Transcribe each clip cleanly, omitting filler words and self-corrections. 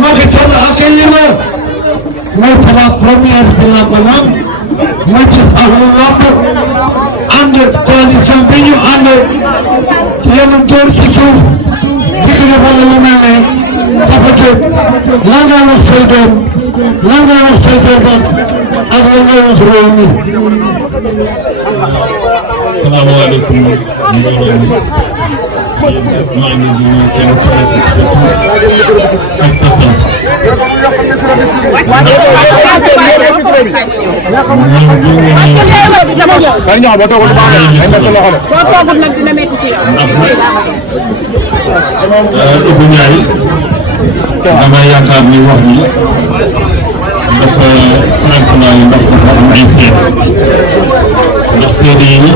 Macky Sall accueillir le mais c'est la première de la banane Macky Sall lamb ànd coalition bi ñu ànd yéen door ci suuf digg na fa la mu mel ne Papa Diop lan nga wax say doom lan nga wax say jarbaat ak lan nga wax réew mi. Salaamaaleykum mbooloo mi maa ngi nuyu kenn ku nekk ak sa sant. Ibou Ndiaye dama yaakaar ni wax ni dafa franchement yi ndax dafa am ay seede ndax seede yi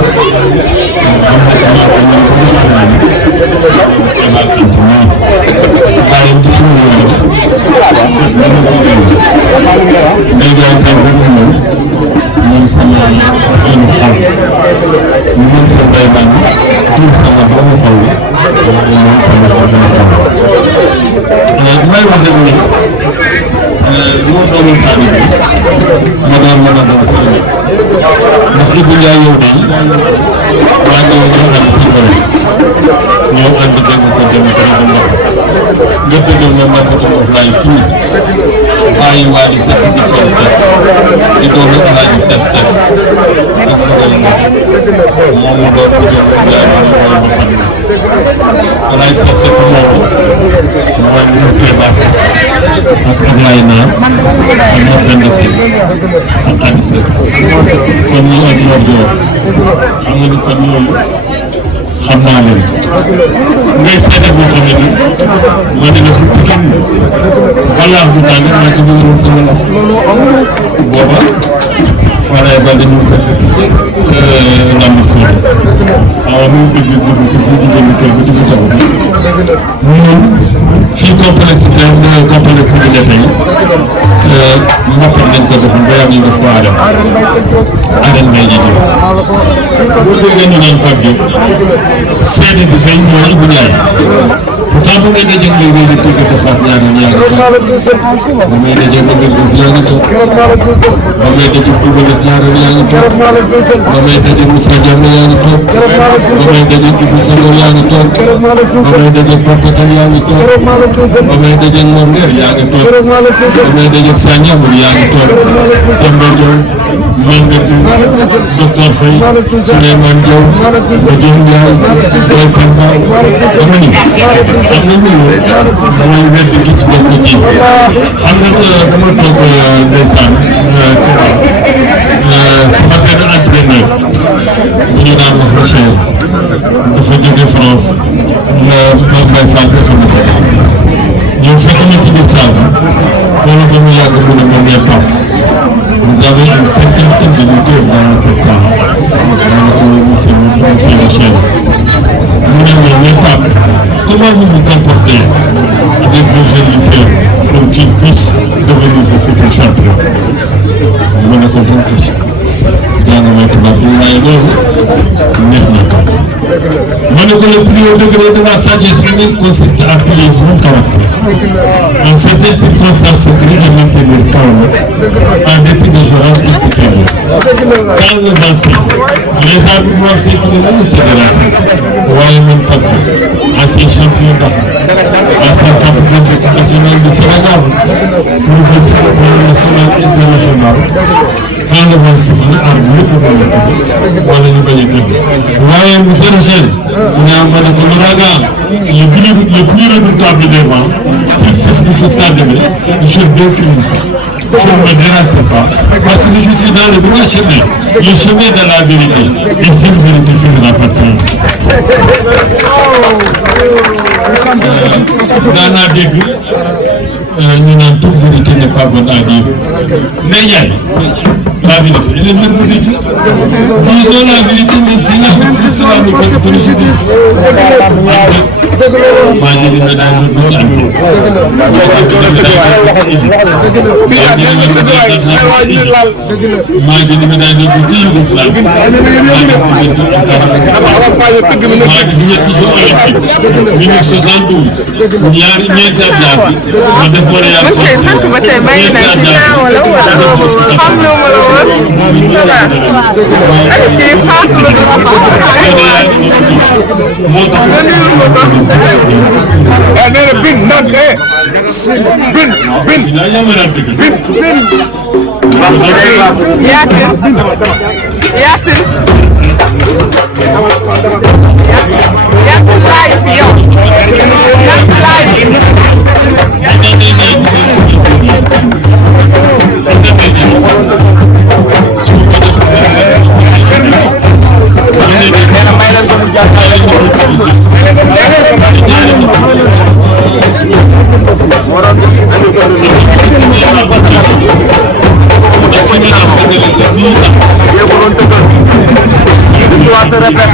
am na ci ñoo xam ne ko gis naa ni xabaar ante nii waaye di suñu yoon def dama ko yoon day jaay tey rek moom sama yoonu xaw mu mën sa bay bànn tur sama doomu xaw moom sama doomu xaw may wax rek ni moo doon taalibe ma daan mën a doon sëriñ ndax Ibou Ndiaye yow de maa ngi ñëw ànd ci borom ñëw ànd jàng ko dem ko dem ndox nga dëggal ma man ko wax laay fii bàyyi waa di set di koy set di doomu alaaji set set ak ma doon moom mu doon ko jëm jaay ma mooy ma xam alaaji set set moomu mooy mu Kéba set ak Ablaye Naar ak Mor Sende Seck ak Khady Seck kon ñu ak Mor Dior xam nga ni kon ñooñu xam naa leen ngay seede boo xam ne ni ma ne la bu Pikine wallaahi bu tàng maa ci bëggoon sama la booba Faraye ba dañu ko fekk lamb fóote waaw muy bëgg si fii di jënd kër ba ci fi taxaw ñun fii complexe bi ne tey mbokk nañ ko defoon ba yaa ngi def ko arène ngay ji bu déggee ñu naan Pape Diop seede bi tey mooy Ibou Ndiaye pourtant bu may dajee léegi di dégg dafa ñaari ñaari ba may dajee ba may def yaa ngi toog ba may dajee Double Less ñaari yaa ngi toog ba may dajee Moussa Diame yaa ngi toog ba may dajee Ibou Senghor yaa ngi toog ba may dajee Papa Kane yaa ngi toog ba may dajee Mor Nder yaa ngi toog ba may dajee Sandiamou yaa ngi toog Samba Diaw Manga Diouf docteur Faye Souleymane Diaw Badiane Ndiaye Boy Penda dama ni xam nga ñu mooy wedd gis bokk ci xam nga dama toog ndeysaan sama benn entraîneur bu ñu daan wax Rocher dafa jóge France ma Mbaye Fall bi xam nga ñëw fekk na ci biir salle bi xoolal ba mu yàgg mu ne ma mais Pape vous avez une cinquantaine de lutteurs dans cette salle ma ne ko monsieur Rocher mu ne mais Pape comment vous vous comportez avec vos jeunes lutteurs pour qu'ils puissent devenir de futurs champions mu ne ko donc jàng naa tubaab bi waaye loolu neex na ko ma ne ko le plus haut degré de la sagesse humaine consiste à plier mon caractère en certaines circonstances se crée un maintenir calme en dépit des orages extérieurs. Quand le vent siffle, les arbres noirs s'inclinent au fédération. waaye man Pape ancien champion d'Afrique, ancien capitaine de l'équipe nationale du Sénégal, professeur national international. Quand le vent siffle, arbre yëpp a mën a tëdd wala ñu bañ a tëdd waaye monsieur le chef ñaa ma ne ko l'ouragan le plus redoutable des vents s'il siffle jusqu'à demain je décline. Je ne me dérange pas parce que je suis dans le droit chemin, le chemin de la vérité et cette vérité finira par triompher. Daanaa dégg ñu naan toute vérité n'est pas bonne à dire mais Ndiaye la vérité elle est verbale. Disons la vérité même si la vérité sera nous préjudice. maa ngi leen di daal di ko am. maa ngi leen di daal di ko ci Yougoslavie. maa ngi leen di ñetti ci Olympique 1972 ñaari ñeenti at jaar bi ma def wala yàlla ko moo tax nee na bin nag bin Yacine live yow l'histoire se répète.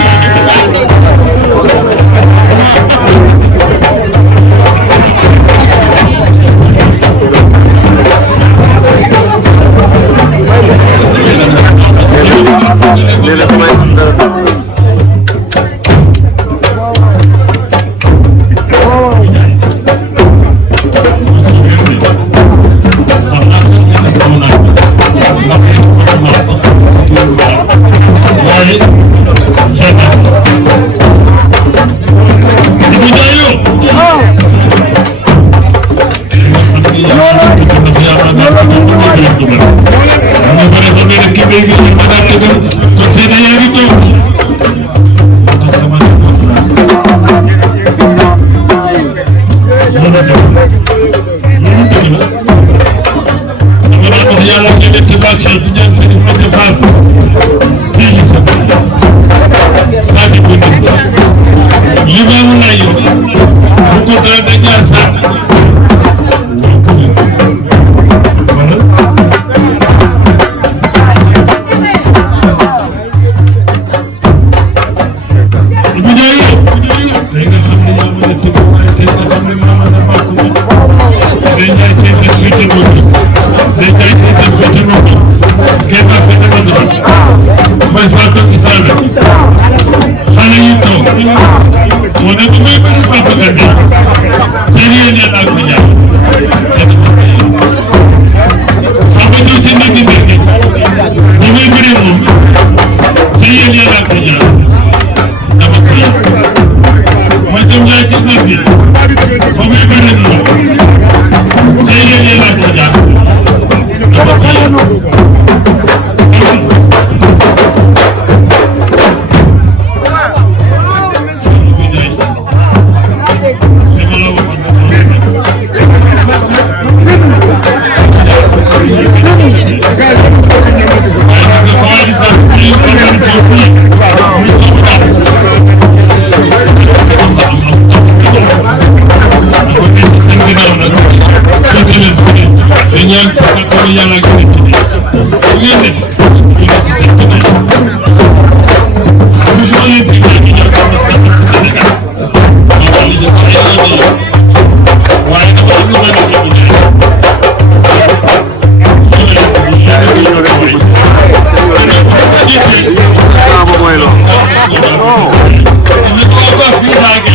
Like